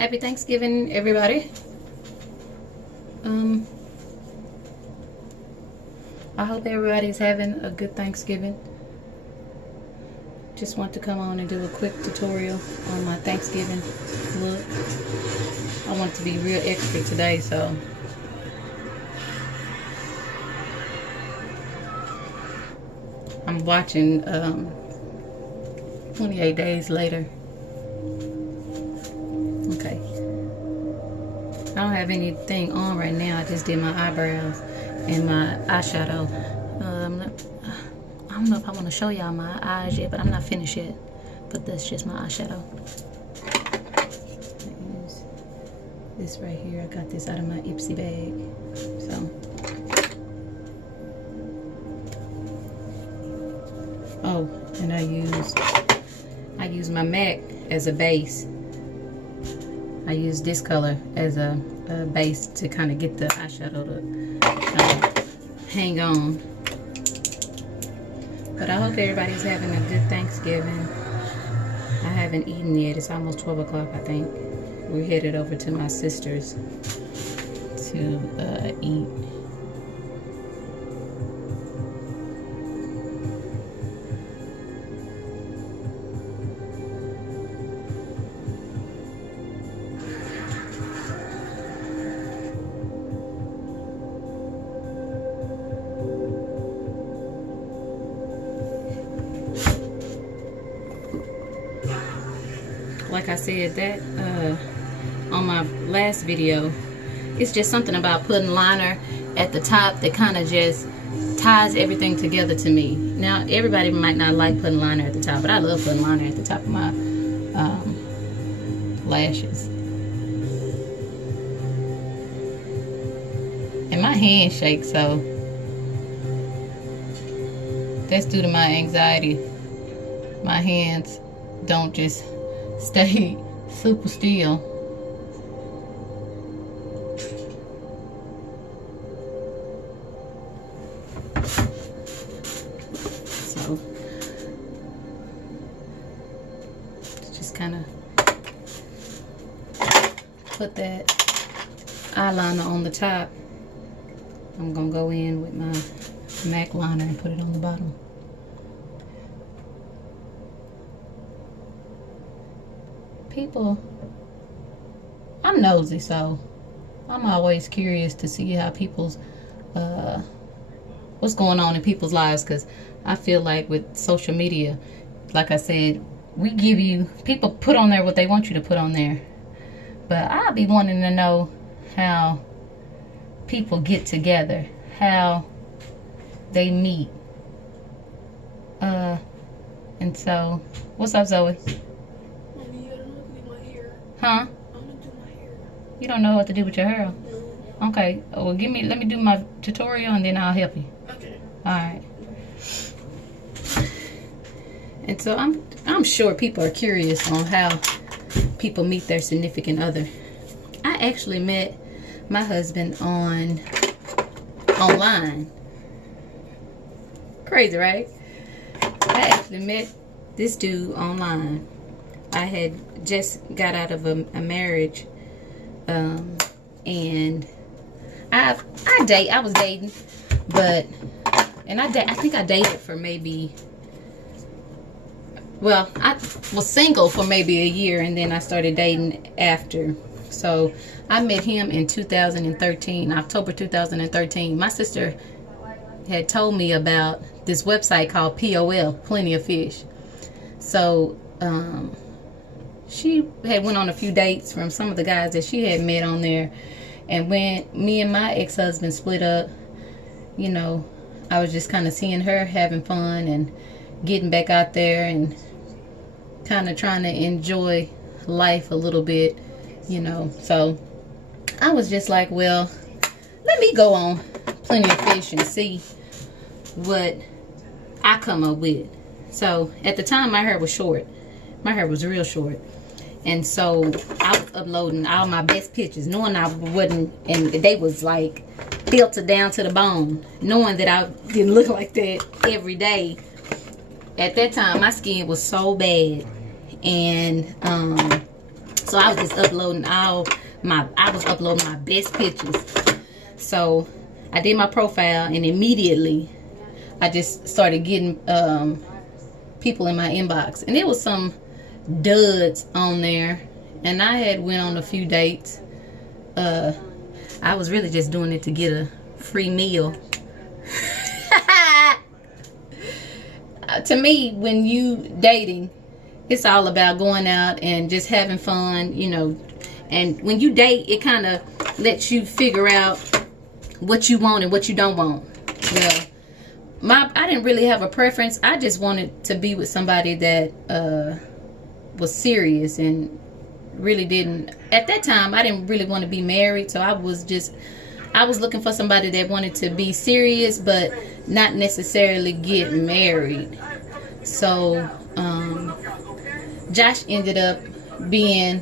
Happy Thanksgiving, everybody. I hope everybody's having a good Thanksgiving. Just want to come on and do a quick tutorial on my Thanksgiving look. I want it to be real extra today, so I'm watching 28 Days Later. Okay. I don't have anything on right now. I just did my eyebrows and my eyeshadow. I don't know if I want to show y'all my eyes yet, but I'm not finished yet. But that's just my eyeshadow. I use this right here. I got this out of my Ipsy bag. So. Oh, and I use my MAC as a base. I use this color as a base to kind of get the eyeshadow to hang on. But I hope everybody's having a good Thanksgiving. I haven't eaten yet. It's almost 12 o'clock, I think. We're headed over to my sister's to eat. Like I said, that on my last video, it's just something about putting liner at the top that kind of just ties everything together to me. Now, everybody might not like putting liner at the top, but I love putting liner at the top of my lashes. And my hands shake, so that's due to my anxiety. My hands don't just stay super still. So just kind of put that eyeliner on the top. I'm gonna go in with my MAC liner and put it on the bottom. People, I'm nosy, so I'm always curious to see how people's what's going on in people's lives, because I feel like with social media, like I said, we give you, people put on there what they want you to put on there, but I'll be wanting to know how people get together, how they meet, and so what's up, Zoe? Huh? I'm gonna do my hair. You don't know what to do with your hair? No. Okay. Well, let me do my tutorial and then I'll help you. Okay. Alright. And so I'm sure people are curious on how people meet their significant other. I actually met my husband online. Crazy, right? I actually met this dude online. I had just got out of a marriage, and I was dating, but I think I dated for maybe, well, I was single for maybe a year, and then I started dating after. So I met him in 2013, October 2013. My sister had told me about this website called POL, Plenty of Fish. So she had went on a few dates from some of the guys that she had met on there. And when me and my ex-husband split up, you know, I was just kind of seeing her having fun and getting back out there and kind of trying to enjoy life a little bit, you know. So I was just like, well, let me go on Plenty of Fish and see what I come up with. So at the time, my hair was short. My hair was real short. And so I was uploading all my best pictures, knowing I wasn't, and they was like filtered down to the bone, knowing that I didn't look like that every day. At that time, my skin was so bad. And So I was just uploading I was uploading my best pictures. So I did my profile, and immediately I just started getting people in my inbox, and there was some duds on there, and I had went on a few dates. I was really just doing it to get a free meal. To me, when you dating, it's all about going out and just having fun, you know. And when you date, it kind of lets you figure out what you want and what you don't want. Well, I didn't really have a preference. I just wanted to be with somebody that was serious, and really didn't, at that time, I didn't really want to be married. So I was looking for somebody that wanted to be serious, but not necessarily get married. So Josh ended up being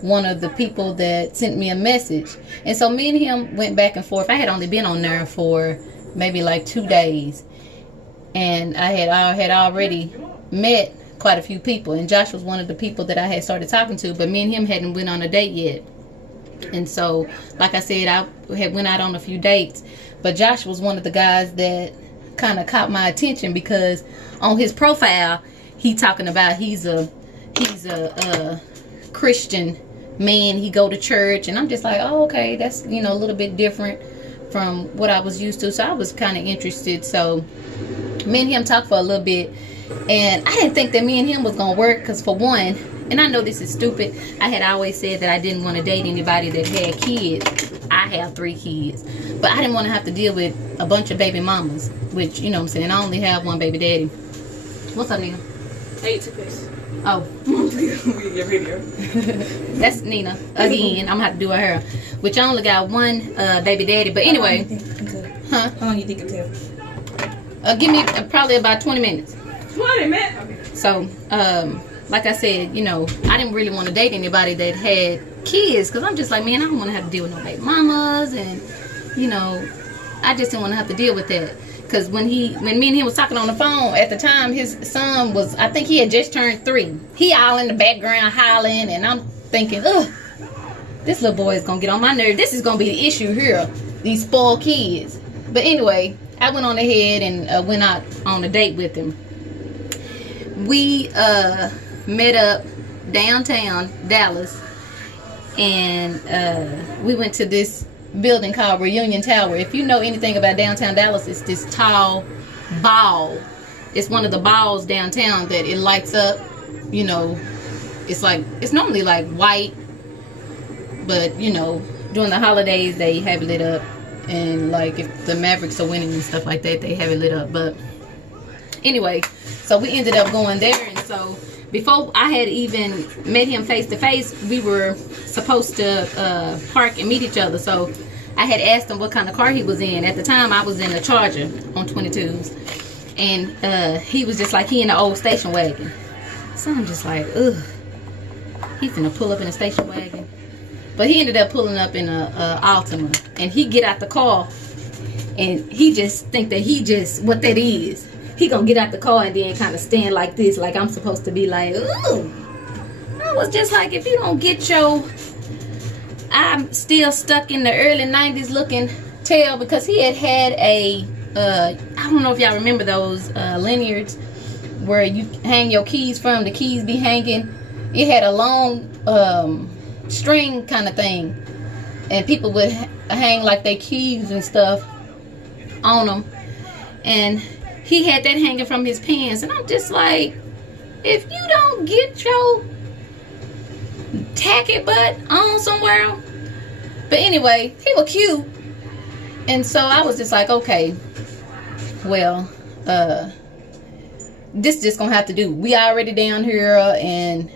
one of the people that sent me a message. And so me and him went back and forth. I had only been on there for maybe like 2 days, and I had already met quite a few people, and Josh was one of the people that I had started talking to, but me and him hadn't went on a date yet. And so, like I said, I had went out on a few dates, but Josh was one of the guys that kind of caught my attention, because on his profile he talking about he's a Christian man, he go to church, and I'm just like, oh, okay, that's, you know, a little bit different from what I was used to. So I was kind of interested. So me and him talked for a little bit, and I didn't think that me and him was gonna work, because for one, and I know this is stupid, I had always said that I didn't want to date anybody that had kids. I have 3 kids, but I didn't want to have to deal with a bunch of baby mamas, which, you know what I'm saying, I only have one baby daddy. What's up, Nina? I ate toothpaste. Oh. Your video. That's Nina. Again, I'm gonna have to do her hair, which I only got one baby daddy. But anyway. Huh? How long you think it will? Give me probably about 20 minutes. 20 minutes? Okay. So, like I said, you know, I didn't really want to date anybody that had kids, because I'm just like, man, I don't want to have to deal with no baby mamas, and, you know, I just didn't want to have to deal with that. Because when me and him was talking on the phone, at the time, his son was, I think he had just turned 3. He all in the background hollering, and I'm thinking, ugh, this little boy is going to get on my nerves. This is going to be the issue here, these spoiled kids. But anyway, I went on ahead and went out on a date with him. We met up downtown Dallas, and we went to this building called Reunion Tower. If you know anything about downtown Dallas, it's this tall ball. It's one of the balls downtown that it lights up. You know, it's normally like white, but you know, during the holidays they have it lit up, and like if the Mavericks are winning and stuff like that, they have it lit up. But anyway, so we ended up going there, and so before I had even met him face to face, we were supposed to park and meet each other. So I had asked him what kind of car he was in. At the time, I was in a Charger on 22s. And he was just like, he in the old station wagon. So I'm just like, ugh. He finna pull up in a station wagon. But he ended up pulling up in a Altima. And he get out the car, and he just think that he just, what that is. He gonna get out the car and then kind of stand like this, like I'm supposed to be like, ooh. I was just like, if you don't get your, I'm still stuck in the early 90s looking tail, because he had a, I don't know if y'all remember those lanyards where you hang your keys from, the keys be hanging. It had a long string kind of thing, and people would hang like their keys and stuff on them, and he had that hanging from his pants. And I'm just like, if you don't get your tacky butt on somewhere. But anyway, he was cute, and so I was just like, okay, well, this just gonna have to do. We already down here, and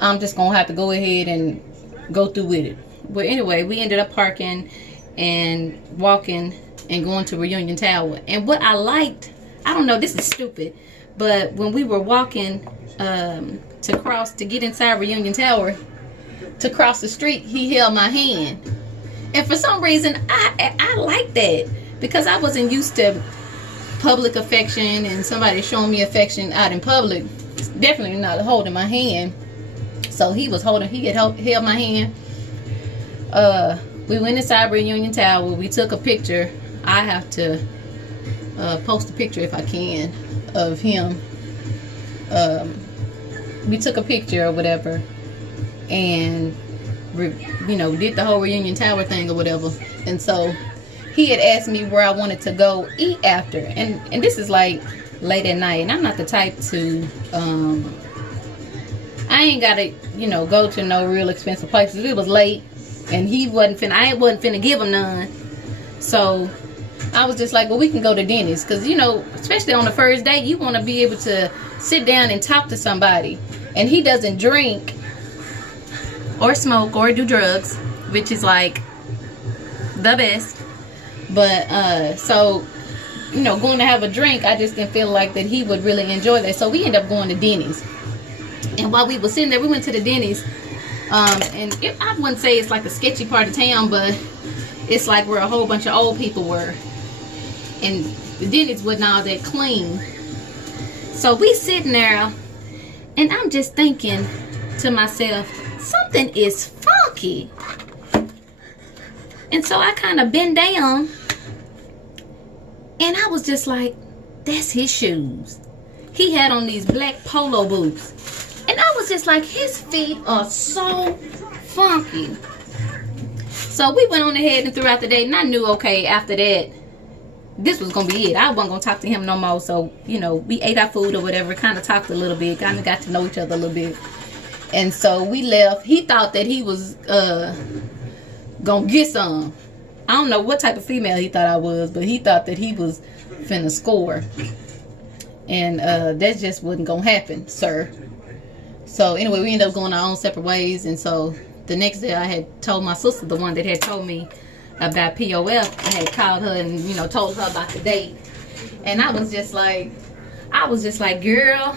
I'm just gonna have to go ahead and go through with it. But anyway, we ended up parking and walking and going to Reunion Tower. And what I liked, I don't know, this is stupid, but when we were walking to get inside Reunion Tower, to cross the street, he held my hand. And for some reason, I like that, because I wasn't used to public affection and somebody showing me affection out in public. Definitely not holding my hand. So he held my hand. We went inside Reunion Tower. We took a picture. I have to post a picture if I can of him. We took a picture or whatever, and did the whole Reunion Tower thing or whatever. And so he had asked me where I wanted to go eat after, and this is like late at night, and I'm not the type to I ain't gotta go to no real expensive places. It was late, and I wasn't finna give him none. So I was just like, well, we can go to Denny's, because especially on the first date, you want to be able to sit down and talk to somebody. And he doesn't drink or smoke or do drugs, which is like the best. But so going to have a drink, I just didn't feel like that he would really enjoy that. So we ended up going to Denny's. And while we were sitting there, we went to the Denny's. I wouldn't say it's like a sketchy part of town, but it's like where a whole bunch of old people were. And the Denny's wasn't all that clean. So we sitting there, and I'm just thinking to myself, something is funky. And so I kind of bent down, and I was just like, that's his shoes. He had on these black polo boots. And I was just like, his feet are so funky. So we went on ahead and throughout the day, and I knew, okay, after that, this was going to be it. I wasn't going to talk to him no more. So, we ate our food or whatever, kind of talked a little bit, kind of got to know each other a little bit. And so we left. He thought that he was going to get some. I don't know what type of female he thought I was, but he thought that he was finna score. And that just wasn't going to happen, sir. So anyway, we ended up going our own separate ways. And so the next day I had told my sister, the one that had told me about POF, I had called her and told her about the date. And I was just like, girl,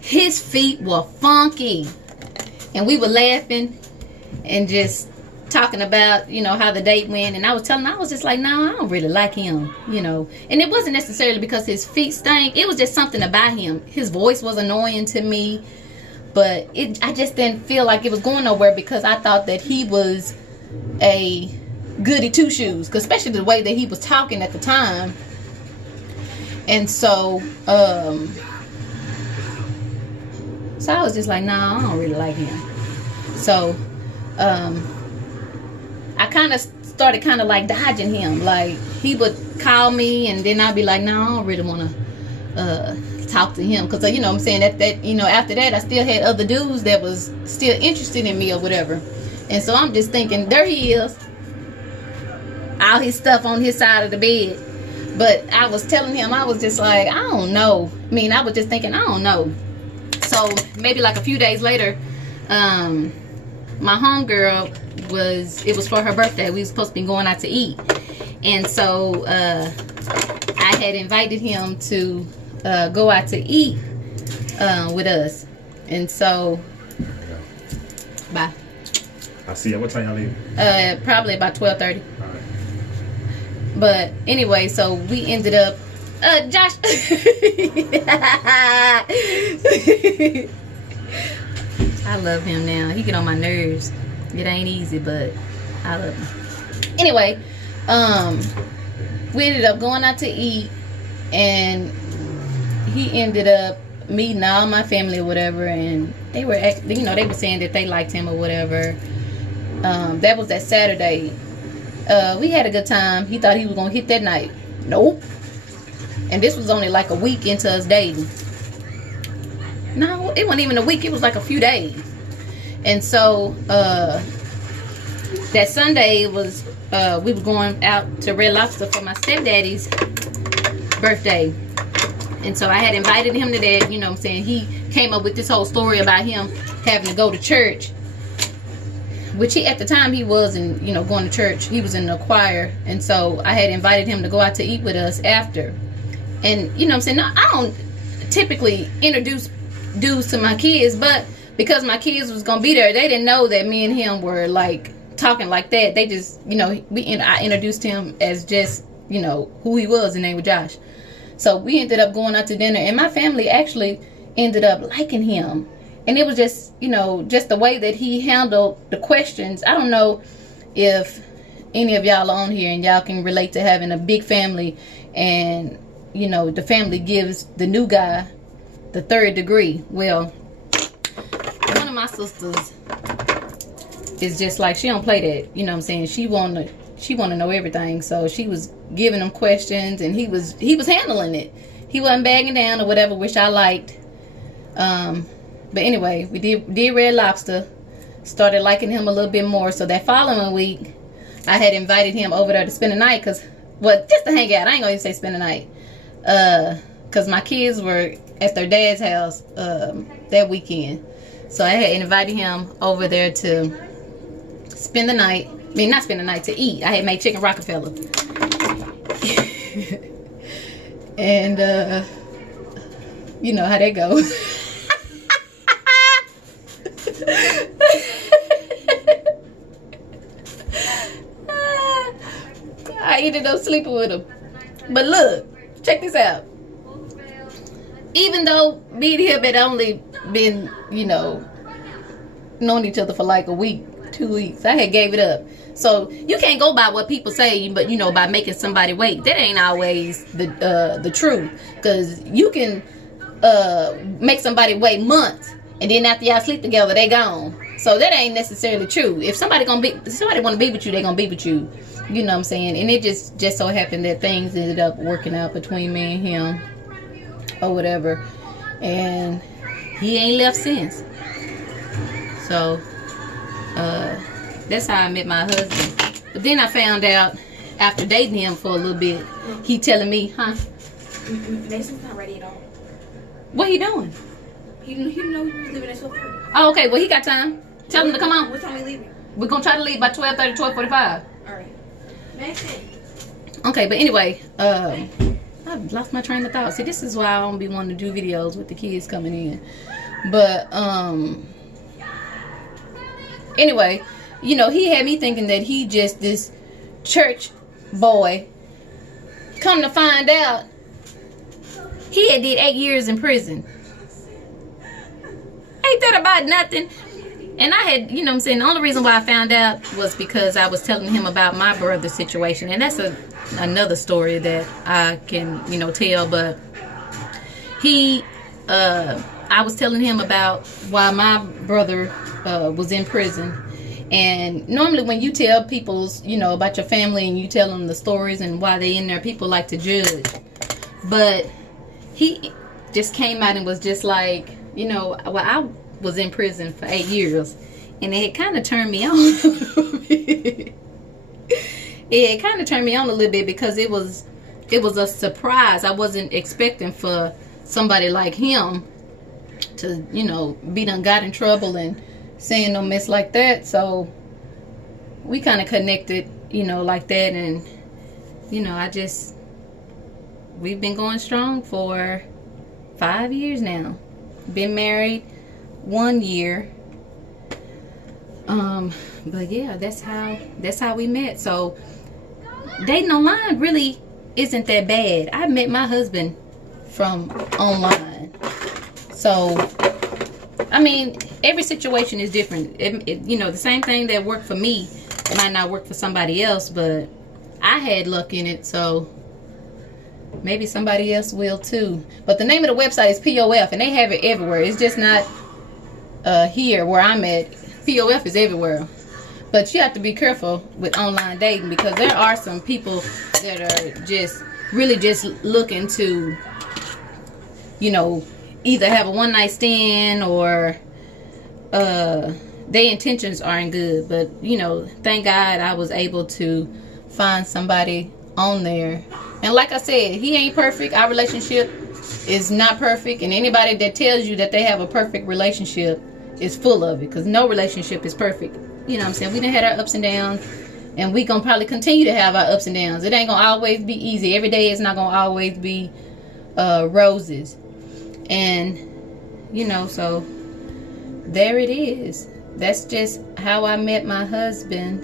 his feet were funky. And we were laughing and just talking about how the date went. And I was just like, no, I don't really like him, and it wasn't necessarily because his feet stank. It was just something about him. His voice was annoying to me, but I just didn't feel like it was going nowhere, because I thought that he was a goody two shoes, especially the way that he was talking at the time. And so I was just like, no, I don't really like him. So I kind of started like dodging him. Like, he would call me, and then I'd be like, no, I don't really want to talk to him, because I'm saying that after that I still had other dudes that was still interested in me or whatever. And so I'm just thinking, there he is, all his stuff on his side of the bed. But I was telling him, I was just like, I don't know. I was just thinking, I don't know. So maybe like a few days later, my homegirl it was for her birthday. We were supposed to be going out to eat. And so I had invited him to go out to eat with us. And so, bye. I see you. What time y'all leave? Probably about 12:30. All right. But anyway, so we ended up, Josh. I love him now. He get on my nerves. It ain't easy, but I love him. Anyway, we ended up going out to eat, and he ended up meeting all my family or whatever, and they were saying that they liked him or whatever. That was that Saturday. We had a good time. He thought he was gonna hit that night. Nope. And this was only like a week into us dating. No, it wasn't even a week. It was like a few days. And so that Sunday was we were going out to Red Lobster for my stepdaddy's birthday. And so I had invited him to that. He came up with this whole story about him having to go to church, which at the time he wasn't, going to church. He was in the choir. And so I had invited him to go out to eat with us after. And no, I don't typically introduce dudes to my kids, but because my kids was gonna be there, they didn't know that me and him were like talking like that. They just, I introduced him as just, who he was, and name was Josh. So we ended up going out to dinner, and my family actually ended up liking him. And it was just, you know, just the way that he handled the questions. I don't know if any of y'all are on here and y'all can relate to having a big family, and, you know, the family gives the new guy the 3rd degree. Well, one of my sisters is just like, she don't play that, you know what I'm saying? She want to know everything. So she was giving him questions, and he was handling it. He wasn't bagging down or whatever, which I liked. But anyway, we did Red Lobster. Started liking him a little bit more. So that following week, I had invited him over there to spend the night, just to hang out. I ain't gonna even say spend the night, cause my kids were at their dad's house that weekend. So I had invited him over there to spend the night. I mean, not spend the night, to eat. I had made chicken Rockefeller. And you know how that goes. I ended up sleeping with him. But look, check this out. Even though me and him had only been, you know, known each other for like a week, 2 weeks, I had gave it up. So you can't go by what people say, but, you know, by making somebody wait. That ain't always the truth. Because you can make somebody wait months, and then after y'all sleep together, they gone. So that ain't necessarily true. If somebody want to be with you, they gonna be with you. You know what I'm saying? And it just so happened that things ended up working out between me and him, or whatever. And he ain't left since. So that's how I met my husband. But then I found out, after dating him for a little bit, he telling me, Mason's not ready at all. What he doing? He didn't know he was leaving at 12:30. Oh, okay. Well, he got time. Tell him to come on. What time are we leaving? We're going to try to leave by 12:30, 12:45. Alright. Mason. Okay, but anyway, I've lost my train of thought. See, this is why I don't be wanting to do videos with the kids coming in. But, anyway, you know, he had me thinking that he just this church boy. Come to find out, he had did 8 years in prison. Ain't that about nothing? And I had, you know what I'm saying, the only reason why I found out was because I was telling him about my brother's situation. And that's another story that I can, you know, tell. But I was telling him about why my brother was in prison. And normally when you tell people, you know, about your family, and you tell them the stories and why they in there, people like to judge. But he just came out and was just like, you know, well, I was in prison for 8 years, and it kind of turned me on a little bit. It kind of turned me on a little bit, because it was a surprise. I wasn't expecting for somebody like him to, you know, be done got in trouble and saying no mess like that. So we kind of connected, you know, like that. And, you know, we've been going strong for 5 years now. Been married 1 year. But yeah, that's how we met. So dating online really isn't that bad. I met my husband from online. So I mean, every situation is different. You know, the same thing that worked for me might not work for somebody else, but I had luck in it, so maybe somebody else will too. But the name of the website is POF, and they have it everywhere. It's just not here where I'm at. POF is everywhere. But you have to be careful with online dating, because there are some people that are just really just looking to, you know, either have a one-night stand, or their intentions aren't good. But, you know, thank God I was able to find somebody on there. And like I said, he ain't perfect. Our relationship is not perfect. And anybody that tells you that they have a perfect relationship is full of it, because no relationship is perfect. You know what I'm saying? We done had our ups and downs, and we gonna probably continue to have our ups and downs. It ain't gonna always be easy. Every day is not gonna always be roses. And, you know, so there it is. That's just how I met my husband.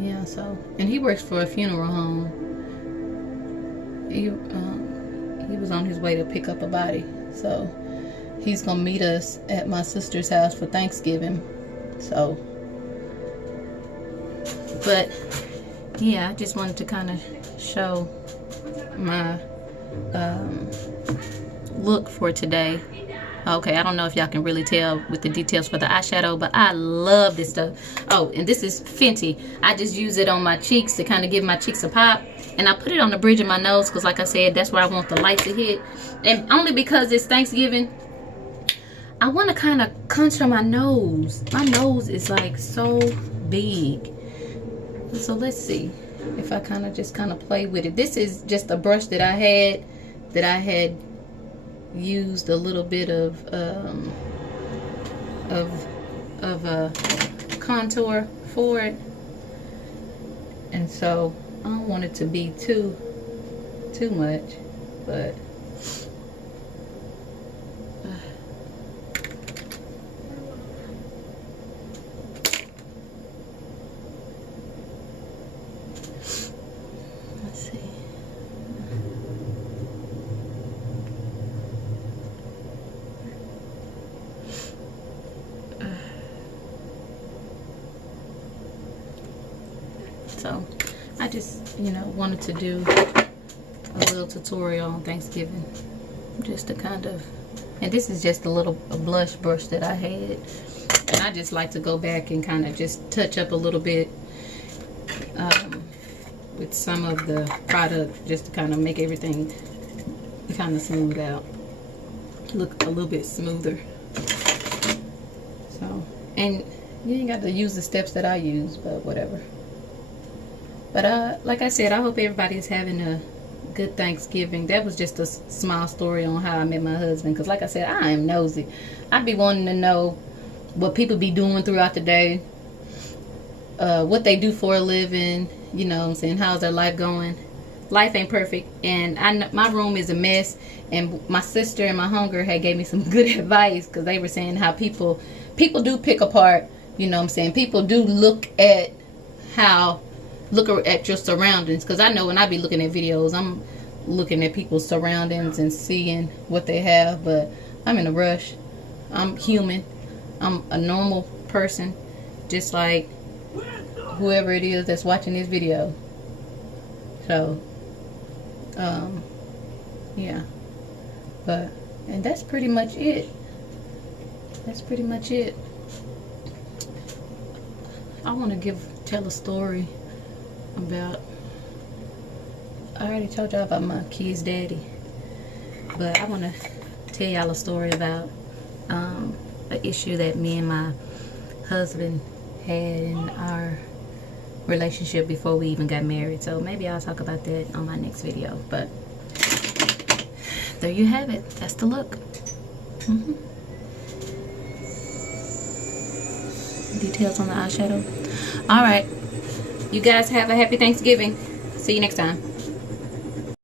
Yeah, so, and he works for a funeral home. he was on his way to pick up a body. So he's gonna meet us at my sister's house for Thanksgiving. So, but yeah, I just wanted to kind of show my look for today. Okay, I don't know if y'all can really tell with the details for the eyeshadow, but I love this stuff. Oh, and this is Fenty. I just use it on my cheeks to kind of give my cheeks a pop. And I put it on the bridge of my nose because, like I said, that's where I want the light to hit. And only because it's Thanksgiving, I want to kind of contour my nose. My nose is like so big. So let's see if I kind of just play with it. This is just a brush that I had used a little bit of contour for it, and so I don't want it to be too much, but let's see. So I just, wanted to do a little tutorial on Thanksgiving, just to kind of, and this is just a blush brush that I had, and I just like to go back and kind of just touch up a little bit with some of the product, just to kind of make everything kind of smooth out, look a little bit smoother. So, and you ain't got to use the steps that I use, but whatever. But like I said, I hope everybody's having a good Thanksgiving. That was just a small story on how I met my husband. Because like I said, I am nosy. I be wanting to know what people be doing throughout the day. What they do for a living. You know what I'm saying? How's their life going? Life ain't perfect. And my room is a mess. And my sister and my hunger had gave me some good advice. Because they were saying how people do pick apart. You know what I'm saying? People do look at your surroundings, because I know when I be looking at videos, I'm looking at people's surroundings and seeing what they have, but I'm in a rush. I'm human. I'm a normal person, just like whoever it is that's watching this video. So yeah, and that's pretty much it. I want to tell a story about, I already told y'all about my kid's daddy, but I want to tell y'all a story about an issue that me and my husband had in our relationship before we even got married. So maybe I'll talk about that on my next video, but there you have it. That's the look. Details on the eyeshadow. All right, you guys have a happy Thanksgiving. See you next time.